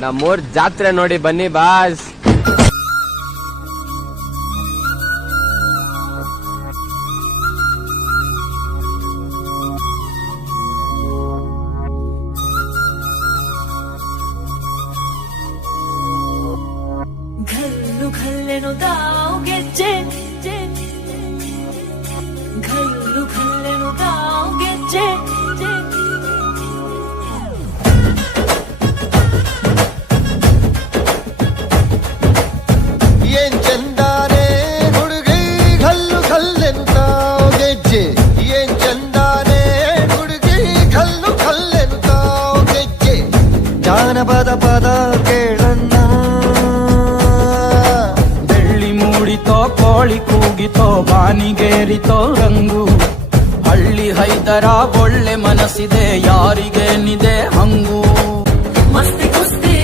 ನಮ್ಮೂರ್ ಜಾತ್ರೆ ನೋಡಿ ಬನ್ನಿ ಬಾಸ್ ಘಲ್ಲು ಘಲ್ಲೆನು ತಾವು ಕಲ್ಲು ಕಲ್ಲೆಂತ ಗೆಜ್ಜೆ ಜಾನಪದ ಪದ ಕೇಳನ್ನ ಬೆಳ್ಳಿ ಮೂಡಿತೋ, ಕೋಳಿ ಕೂಗಿತೋ, ಬಾನಿಗೇರಿತೋ, ರಂಗು. ಹಳ್ಳಿ ಹೈದರ ಒಳ್ಳೆ ಮನಸ್ಸಿದೆ, ಯಾರಿಗೇನಿದೆ ಹಂಗು.